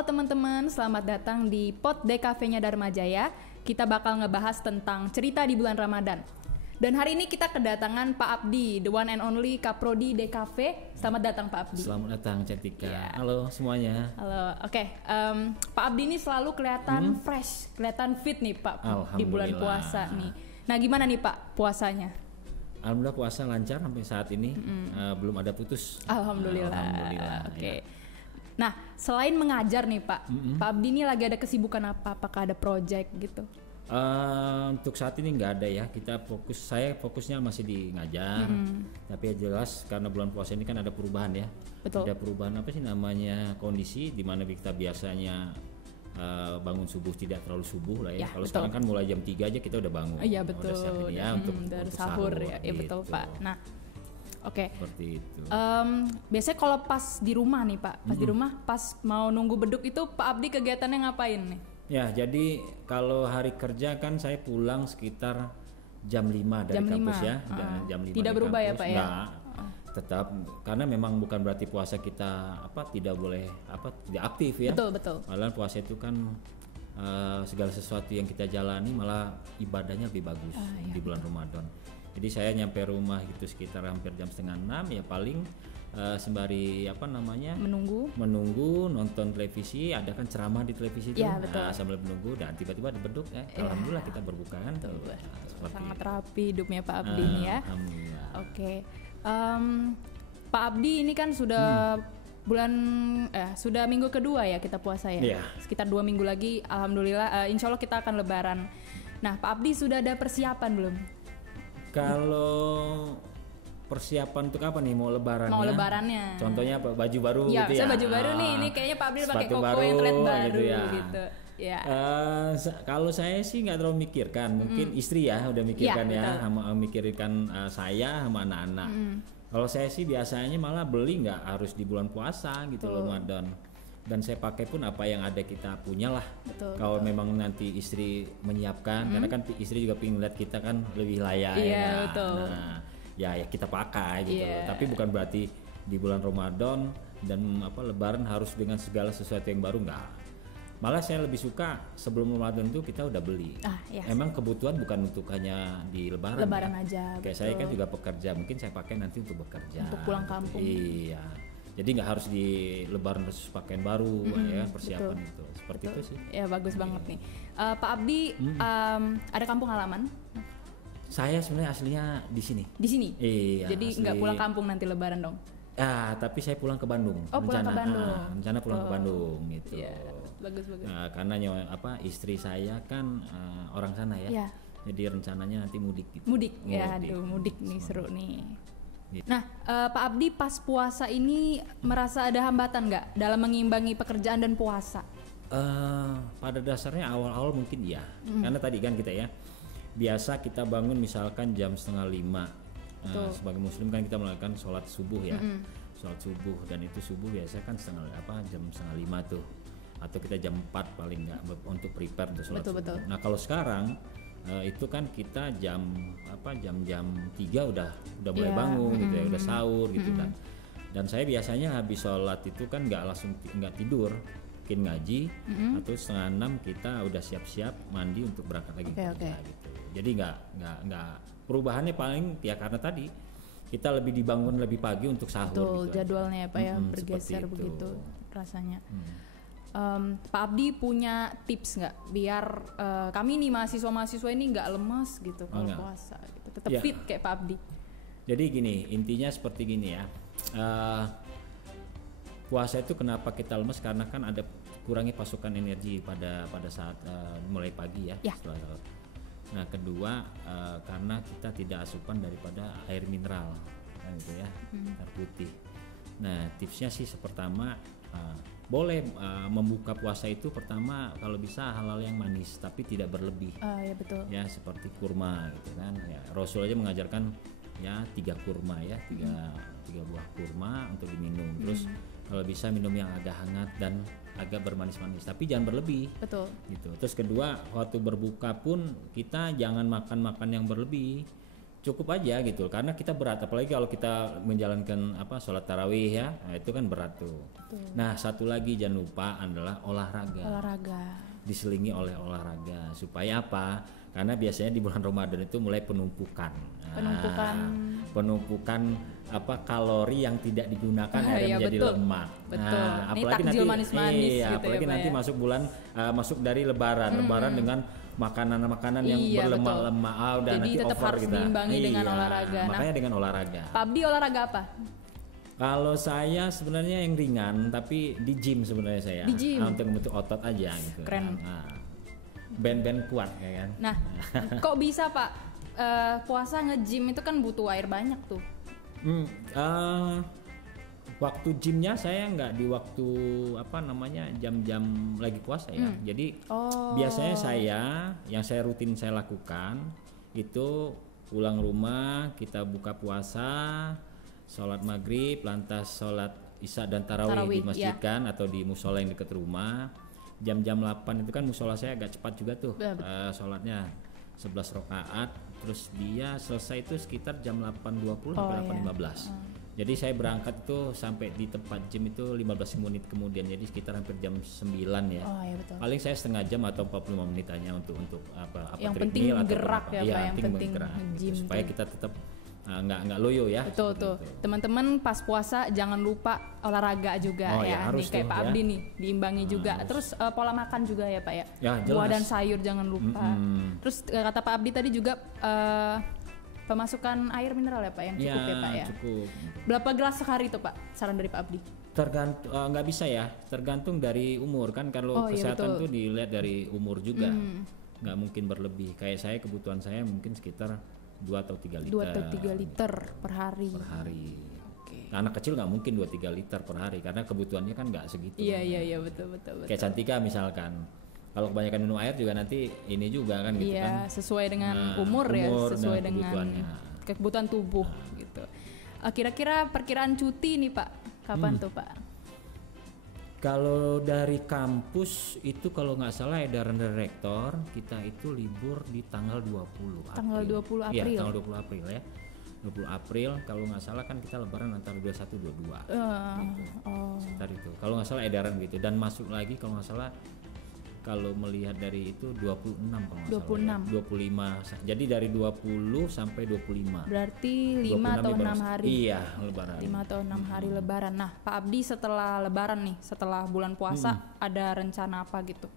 Halo teman-teman, selamat datang di Pod DKV-nya Dharma Jaya. Kita bakal ngebahas tentang cerita di bulan Ramadan. Dan hari ini kita kedatangan Pak Abdi, the one and only Kaprodi DKV. Selamat datang Pak Abdi. Selamat datang Cantika. Yeah. Halo semuanya. Halo, oke. Pak Abdi ini selalu kelihatan fresh, kelihatan fit nih Pak di bulan puasa nih. Nah gimana nih Pak puasanya? Alhamdulillah puasa lancar sampai saat ini, belum ada putus. Alhamdulillah. Alhamdulillah. Oke. Nah, selain mengajar nih Pak, Pak Abdi ini lagi ada kesibukan apa? Apakah ada project gitu? Untuk saat ini nggak ada ya. Saya fokusnya masih di ngajar. Tapi ya jelas karena bulan puasa ini kan ada perubahan ya. Betul. Ada perubahan apa sih namanya kondisi di mana kita biasanya bangun subuh tidak terlalu subuh lah ya. Kalau sekarang kan mulai jam 3 aja kita udah bangun. Iya betul. Udah siapin ya untuk sahur ya. Iya betul gitu. Pak. Nah, oke. Seperti itu. Biasanya kalau pas di rumah nih Pak, di rumah pas mau nunggu beduk itu Pak Abdi kegiatannya ngapain nih? Ya, jadi kalau hari kerja kan saya pulang sekitar jam 5 dari Jam kampus 5. ya. Jam 5 Tidak dari berubah kampus. ya Pak ya? Enggak. Tetap karena memang bukan berarti puasa kita tidak boleh tidak aktif ya. Betul. Malah puasa itu kan segala sesuatu yang kita jalani malah ibadahnya lebih bagus di bulan Ramadan. Jadi saya nyampe rumah gitu sekitar hampir jam 5:30 ya paling sembari menunggu nonton televisi, ada kan ceramah di televisi itu, sambil menunggu dan tiba-tiba ada beduk alhamdulillah kita berbuka kan. Sangat rapi hidupnya Pak Abdi ini ya. Alhamdulillah. Oke. Pak Abdi ini kan sudah sudah minggu kedua ya kita puasa ya. Yeah. Sekitar 2 minggu lagi alhamdulillah insya Allah kita akan lebaran. Nah Pak Abdi sudah ada persiapan belum? Kalau persiapan untuk apa nih mau lebaran? Mau lebarannya. Contohnya apa? Baju baru ya, gitu ya. Baju baru nih. Ini kayaknya Pak Abdi pakai koko baru, yang terlihat baru gitu. Gitu. Ya. Kalau saya sih nggak terlalu mikirkan, mungkin istri ya udah mikirkan sama mikirkan saya sama anak-anak. Kalau saya sih biasanya malah beli nggak harus di bulan puasa gitu loh Ramadan. Dan saya pakai pun apa yang ada kita punya lah. Kalau memang nanti istri menyiapkan, karena kan istri juga pengen lihat kita kan lebih layak. Iya betul. Nah, ya kita pakai gitu loh. Tapi bukan berarti di bulan Ramadan dan Lebaran harus dengan segala sesuatu yang baru, enggak. Malah saya lebih suka sebelum Ramadan itu kita udah beli. Emang kebutuhan bukan untuk hanya di Lebaran aja. Kayak saya kan juga pekerja, mungkin saya pakai nanti untuk bekerja. Untuk pulang kampung. Iya. Jadi nggak harus di Lebaran harus pakaian baru ya persiapan itu. Seperti itu sih. Ya bagus banget nih. Pak Abdi ada kampung halaman? Saya sebenarnya aslinya di sini. Di sini? Iya. Jadi nggak pulang kampung nanti Lebaran dong? Tapi saya pulang ke Bandung. Pulang ke Bandung. Rencana pulang ke Bandung gitu. Iya, bagus. Karena istri saya kan orang sana ya. Iya. Jadi rencananya nanti mudik gitu. Mudik nih seru nih. Gitu. Nah, Pak Abdi pas puasa ini merasa ada hambatan nggak dalam mengimbangi pekerjaan dan puasa? Pada dasarnya awal-awal mungkin ya, karena tadi kan kita ya biasa kita bangun misalkan jam 4:30. Sebagai muslim kan kita melakukan sholat subuh ya, sholat subuh, dan itu subuh biasa kan jam 4:30 tuh, atau kita jam 4 paling nggak untuk prepare untuk sholat subuh. Betul. Nah kalau sekarang itu kan kita jam 3 udah mulai bangun gitu ya, udah sahur gitu kan. Dan saya biasanya habis sholat itu kan nggak tidur, mungkin ngaji, atau 5:30 kita udah siap-siap mandi untuk berangkat lagi kerja gitu. Jadi nggak perubahannya paling ya karena tadi kita lebih dibangun lebih pagi untuk sahur. Betul, gitu jadwalnya Pak ya bergeser begitu rasanya. Pak Abdi punya tips nggak biar kami nih mahasiswa ini nggak lemas gitu kalau puasa gitu, tetap fit kayak Pak Abdi? Jadi gini, intinya seperti gini ya, puasa itu kenapa kita lemas karena kan ada kurangnya pasokan energi pada saat mulai pagi ya. Nah kedua karena kita tidak asupan daripada air mineral gitu ya, air putih. Nah tipsnya sih pertama boleh membuka puasa itu pertama kalau bisa hal-hal yang manis tapi tidak berlebih. Ya betul. Ya seperti kurma gitu kan. Ya, Rasul aja mengajarkan ya 3 kurma ya, 3 buah kurma untuk diminum. Terus kalau bisa minum yang agak hangat dan agak bermanis-manis tapi jangan berlebih. Betul. Gitu. Terus kedua waktu berbuka pun kita jangan makan yang berlebih. cukup aja gitu karena kita berat, apalagi kalau kita menjalankan sholat tarawih ya, nah itu kan berat tuh. Nah satu lagi jangan lupa adalah olahraga, diselingi oleh olahraga supaya apa, karena biasanya di bulan Ramadan itu mulai penumpukan kalori yang tidak digunakan akhirnya menjadi lemak. Nah, apalagi takjil manis-manis gitu apalagi ya, nanti masuk bulan masuk dari lebaran dengan makanan-makanan yang berlemak-lemak, udah jadi nanti tetap over harus kita. diimbangi dengan olahraga. Makanya dengan olahraga. Pak Abdi olahraga apa? Kalau saya sebenarnya yang ringan, tapi di gym sebenarnya saya. Di gym? Untuk membentuk otot aja gitu. Keren. Band-band kuat ya kan. Nah, kok bisa Pak puasa nge-gym itu kan butuh air banyak tuh. Waktu gymnya saya nggak di waktu jam-jam lagi puasa ya. Jadi biasanya yang saya rutin saya lakukan itu pulang rumah, kita buka puasa, sholat maghrib, lantas sholat isya dan tarawih di masjid kan, atau di musola yang dekat rumah. Jam-jam 8 itu kan musola saya agak cepat juga tuh sholatnya 11 rakaat, terus dia selesai itu sekitar jam 8.20 sampai 8.15. Jadi saya berangkat itu sampai di tempat gym itu 15 menit kemudian, jadi sekitar hampir jam 9 ya. Betul. Paling saya setengah jam atau 45 menit hanya untuk yang penting gerak ya Pak, yang penting gitu, supaya kita tetap nggak loyo ya. Betul tuh. Teman-teman pas puasa jangan lupa olahraga juga ya. Harus nih kayak Pak Abdi nih diimbangi juga. Terus pola makan juga ya Pak ya. Buah dan sayur jangan lupa. Terus kata Pak Abdi tadi juga pemasukan air mineral ya Pak yang cukup ya Pak ya. Cukup. Berapa gelas sehari tuh Pak? Saran dari Pak Abdi? Tergantung, nggak bisa ya. Tergantung dari umur kan, kalau kesehatan tuh dilihat dari umur juga. Nggak mungkin berlebih. Kayak saya, kebutuhan saya mungkin sekitar 2 atau 3 liter. 2 atau 3 liter per hari. Anak kecil nggak mungkin 2-3 liter per hari karena kebutuhannya kan nggak segitu. Iya betul. Kayak Cantika misalkan, kalau kebanyakan minum air juga nanti ini juga kan gitu kan. Sesuai dengan umur ya, sesuai dengan kebutuhan tubuh gitu. Kira-kira perkiraan cuti nih Pak, kapan tuh Pak? Kalau dari kampus itu kalau nggak salah edaran dari rektor, kita itu libur di tanggal 20 April. Tanggal 20 April? Iya, tanggal 20 April ya. 20 April kalau nggak salah kan kita lebaran antara 21 22. Sekitar itu. Kalau nggak salah edaran gitu, dan masuk lagi kalau nggak salah, kalau melihat dari itu 26 kalau nggak salah. 25. Jadi dari 20 sampai 25. Berarti 5 atau 6 hari. Iya, lebaran. 5 atau 6 hari lebaran. Nah, Pak Abdi setelah lebaran nih, setelah bulan puasa ada rencana apa gitu?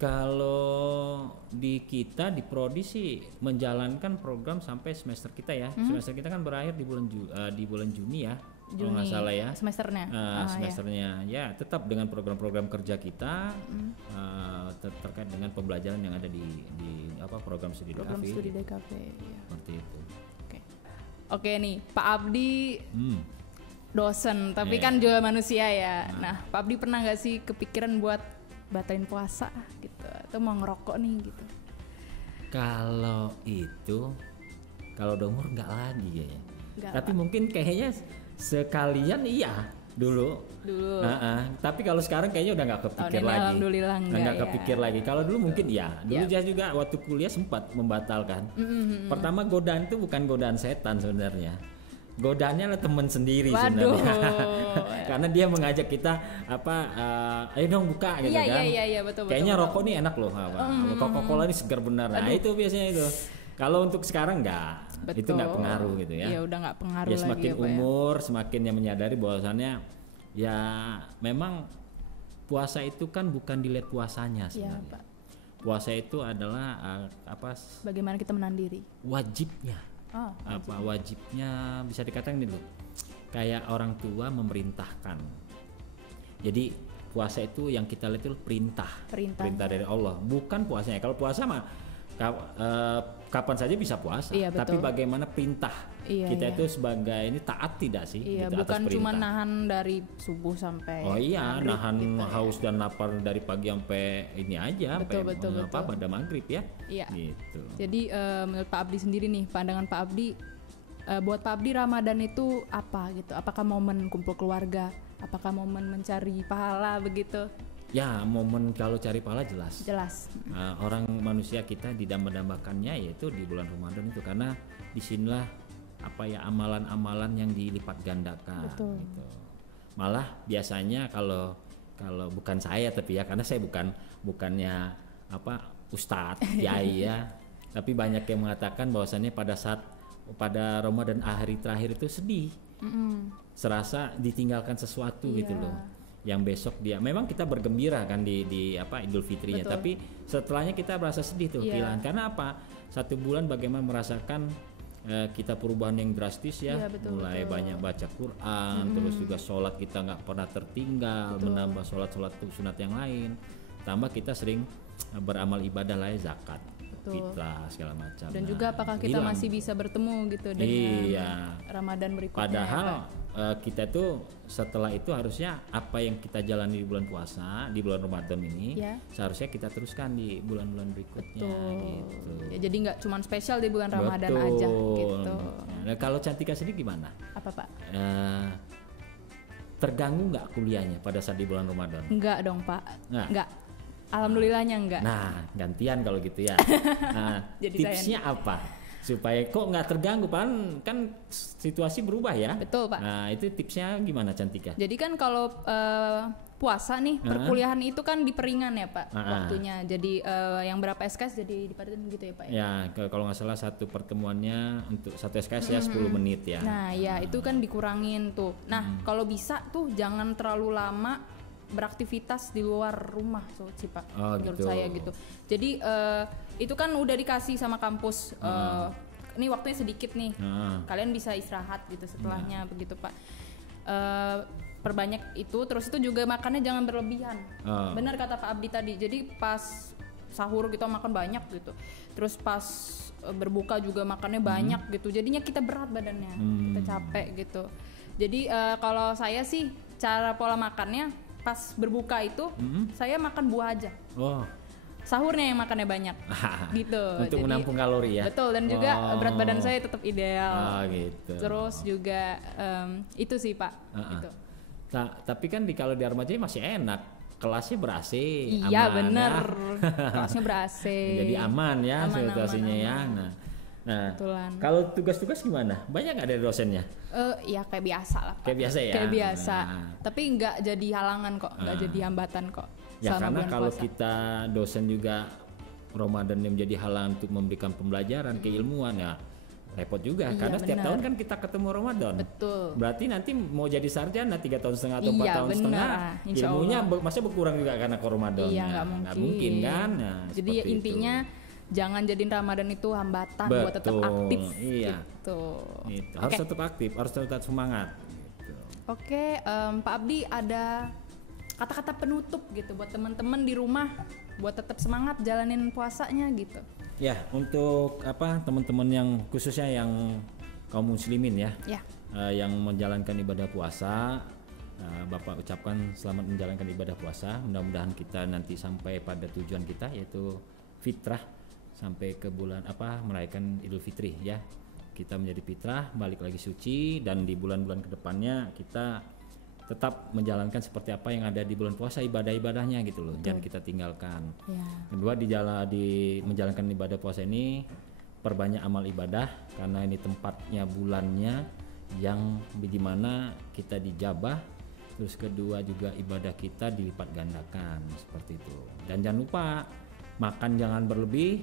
Kalau di kita di prodi sih menjalankan program sampai semester kita ya. Semester kita kan berakhir di bulan Juni ya. Kalau nggak salah ya. Semesternya. Semesternya ya tetap dengan program-program kerja kita terkait dengan pembelajaran yang ada di program studi DKV. Ya. Seperti itu. Oke nih, Pak Abdi dosen, tapi kan juga manusia ya. Nah, Pak Abdi pernah nggak sih kepikiran buat batalin puasa gitu, atau mau ngerokok nih gitu? Kalau udah umur nggak lagi kayaknya. Tapi Pak. mungkin kayaknya sekalian iya dulu. Tapi kalau sekarang kayaknya udah nggak kepikir lagi. Alhamdulillah nggak kepikir lagi. Kalau dulu mungkin ya. Dulu saya juga waktu kuliah sempat membatalkan. Pertama godaan itu bukan godaan setan sebenarnya. Godaannya lah teman sendiri sebenarnya. Karena dia mengajak kita ayo dong buka gitu kan. Iya betul. Kayaknya rokok nih enak loh. Coca-Cola ini segar benar. Nah itu biasanya itu. Kalau untuk sekarang enggak. Itu enggak pengaruh gitu ya. Iya udah enggak pengaruh ya, lagi. semakin umur semakin yang menyadari bahwasannya ya memang puasa itu kan bukan dilihat puasanya sebenarnya. Pak. Puasa itu adalah bagaimana kita menahan diri. Wajibnya. Wajibnya bisa dikatakan gitu. Kayak orang tua memerintahkan. Jadi puasa itu yang kita lihat itu perintah dari Allah, bukan puasanya. Kalau puasa mah kapan saja bisa puasa, tapi bagaimana perintah kita itu sebagai ini taat tidak sih? Gitu, bukan cuma nahan dari subuh sampai nahan gitu, haus dan lapar dari pagi sampai ini aja, sampai pada maghrib ya. Iya. Gitu. Jadi menurut Pak Abdi sendiri nih, pandangan Pak Abdi, buat Pak Abdi Ramadan itu apa gitu? Apakah momen kumpul keluarga? Apakah momen mencari pahala begitu? Ya, momen kalau cari pahala jelas. Jelas. Orang manusia kita didamba-dambakannya yaitu di bulan Ramadan itu, karena disinilah apa ya, amalan-amalan yang dilipat gandakan. Betul. Gitu. Malah biasanya kalau bukan saya, tapi ya karena saya bukannya apa ustadz kiai ya, tapi banyak yang mengatakan bahwasannya pada Ramadan hari terakhir itu sedih, serasa ditinggalkan sesuatu gitu loh. Yang besok dia memang kita bergembira kan di apa Idul Fitrinya, Betul. tapi setelahnya kita merasa sedih tuh kehilangan. Karena apa? 1 bulan bagaimana merasakan kita perubahan yang drastis ya, mulai banyak baca Quran, terus juga sholat kita nggak pernah tertinggal, menambah sholat sunat yang lain, tambah kita sering beramal ibadah lain, zakat, fitrah segala macam. Dan juga apakah kita masih bisa bertemu gitu dengan Ramadan berikutnya? Padahal kita tuh setelah itu harusnya apa yang kita jalani di bulan puasa, di bulan Ramadan ini, seharusnya kita teruskan di bulan-bulan berikutnya. Gitu. Ya, jadi nggak cuma spesial di bulan Ramadan aja gitu. Nah, kalau Cantika sendiri gimana? Apa Pak? Terganggu nggak kuliahnya pada saat di bulan Ramadan? Enggak dong Pak. Enggak. Alhamdulillahnya enggak. Nah, gantian kalau gitu ya. Nah, jadi tipsnya apa? Supaya kok nggak terganggu, kan situasi berubah ya. Betul Pak. Nah itu tipsnya gimana Cantika? Jadi kan kalau puasa nih perkuliahan itu kan diperingan ya Pak waktunya. Jadi yang berapa SKS jadi dipadatin gitu ya Pak? Ya kalau nggak salah satu pertemuannya untuk satu SKS ya 10 menit ya. Nah ya itu kan dikurangin tuh. Nah kalau bisa tuh jangan terlalu lama beraktivitas di luar rumah sih Pak, menurut saya gitu. Jadi itu kan udah dikasih sama kampus ini waktunya sedikit nih, kalian bisa istirahat gitu setelahnya begitu Pak. Perbanyak itu, terus itu juga makannya jangan berlebihan. Benar kata Pak Abdi tadi, jadi pas sahur kita makan banyak gitu, terus pas berbuka juga makannya banyak gitu, jadinya kita berat badannya, kita capek gitu. Jadi kalau saya sih cara pola makannya pas berbuka itu saya makan buah aja. Sahurnya yang makannya banyak gitu. Untuk jadi, menampung kalori ya. Betul, dan juga berat badan saya tetap ideal. Gitu. Terus juga itu sih Pak. Gitu. Nah, tapi kan kalau di Armajaya masih enak. Kelasnya ber-AC, iya aman bener. Ya. Kelasnya ber-AC. Jadi aman ya situasinya ya. Nah, kalau tugas-tugas gimana? Banyak nggak dari dosennya? Ya kayak biasa lah Pak. Kayak biasa ya? Kayak biasa. Tapi nggak jadi halangan kok, nggak jadi hambatan kok. Ya karena kalau kita dosen juga Ramadan yang menjadi halangan untuk memberikan pembelajaran, keilmuan ya repot juga. Karena setiap tahun kan kita ketemu Ramadan. Betul. Berarti nanti mau jadi sarjana 3 tahun setengah atau 4 tahun setengah, ilmunya masa berkurang juga karena ke Ramadan. Iya nggak mungkin kan. Nah, jadi intinya jangan jadiin Ramadan itu hambatan buat tetap aktif. Iya. Gitu. Harus tetap aktif, harus tetap semangat. Gitu. Oke, Pak Abdi ada kata-kata penutup gitu buat teman-teman di rumah buat tetap semangat jalanin puasanya gitu. Ya, untuk teman-teman yang khususnya yang kaum muslimin ya. Yang menjalankan ibadah puasa, Bapak ucapkan selamat menjalankan ibadah puasa. Mudah-mudahan kita nanti sampai pada tujuan kita yaitu fitrah, sampai ke bulan merayakan Idul Fitri ya. Kita menjadi fitrah, balik lagi suci, dan di bulan-bulan kedepannya kita tetap menjalankan seperti apa yang ada di bulan puasa, ibadah-ibadahnya gitu loh. Jangan kita tinggalkan. Kedua, di menjalankan ibadah puasa ini perbanyak amal ibadah, karena ini tempatnya bulannya yang dimana kita dijabah. Terus kedua juga ibadah kita dilipat gandakan seperti itu. Dan jangan lupa makan jangan berlebih.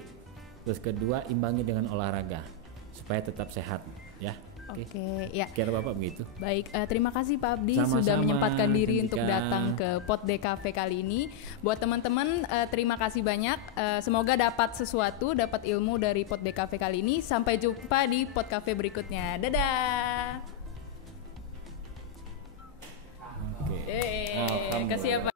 Terus kedua imbangi dengan olahraga supaya tetap sehat ya. Oke, ya. Kira Bapak begitu. Baik, terima kasih Pak Abdi sudah menyempatkan diri untuk datang ke Pot DKV kali ini. Buat teman-teman, terima kasih banyak. Semoga dapat sesuatu, dapat ilmu dari Pot DKV kali ini. Sampai jumpa di Pot Cafe berikutnya. Dadah. Oke. Kasih ya Pak.